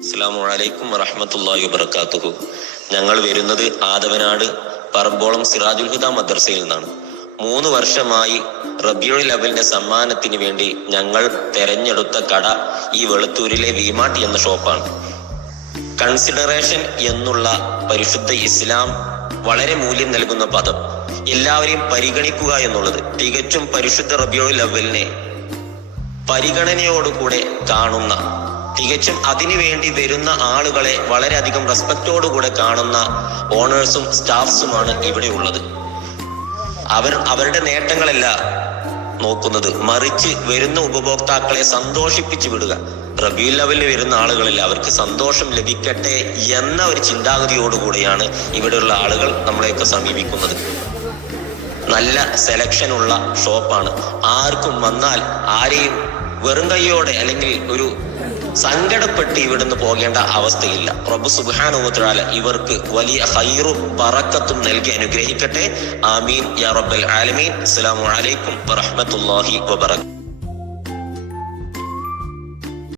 അസ്സലാമു അലൈക്കും വറഹ്മത്തുള്ളാഹി വബറകാതുഹു. ഞങ്ങൾ വരുന്നത് ആദവനാട് പറമ്പോളം സിറാജുൽ ഹുദ മദ്രസയിൽ നിന്നാണ്. 3 വർഷമായി റബീഉൽ അവ്വലിന്റെ സമ്മാനത്തിന് വേണ്ടി ഞങ്ങൾ തെരഞ്ഞെടുത്ത കട ഈ വെളുത്തൂരിലെ വിമാർട്ട് എന്ന ഷോപ്പാണ്. കൺസിഡറേഷൻ എന്നുള്ള പരിശുദ്ധ ഇസ്ലാം വളരെ മൂല്യം നൽകുന്ന പദം, എല്ലാവരെയും പരിഗണിക്കുക എന്നുള്ളത് തികച്ചും പരിശുദ്ധ റബീഉൽ അവ്വലിനെ പരിഗണനയോടുകൂടെ കാണുന്ന, തികച്ചും അതിനുവേണ്ടി വരുന്ന ആളുകളെ വളരെയധികം റെസ്പെക്റ്റോടുകൂടെ കാണുന്ന ഓണേഴ്സും സ്റ്റാഫ്സുമാണ് ഇവിടെ ഉള്ളത്. അവരുടെ നേട്ടങ്ങളല്ല നോക്കുന്നത്, മറിച്ച് വരുന്ന ഉപഭോക്താക്കളെ സന്തോഷിപ്പിച്ചു വിടുക. റബീഉൽ അവ്വലിന് വരുന്ന ആളുകളിൽ അവർക്ക് സന്തോഷം ലഭിക്കട്ടെ എന്ന ഒരു ചിന്താഗതിയോടുകൂടിയാണ് ഇവിടെയുള്ള ആളുകൾ നമ്മളെയൊക്കെ സമീപിക്കുന്നത്. നല്ല സെലക്ഷനുള്ള ഷോപ്പാണ്. ആർക്കും വന്നാൽ ആരെയും വെറും കൈയോടെ അല്ലെങ്കിൽ ഒരു സങ്കടപ്പെട്ട് ഇവിടുന്ന് പോകേണ്ട അവസ്ഥയില്ല. റബ്ബ് സുബ്ഹാനഹു വ തആല ഇവർക്ക് വലിയ ഖൈറും ബറക്കത്തും നൽകി അനുഗ്രഹിക്കട്ടെ. ആമീൻ യാ റബ്ബൽ ആലമീൻ. അസ്സലാമു അലൈക്കും വറഹ്മത്തുള്ളാഹി വബറകാതുഹു.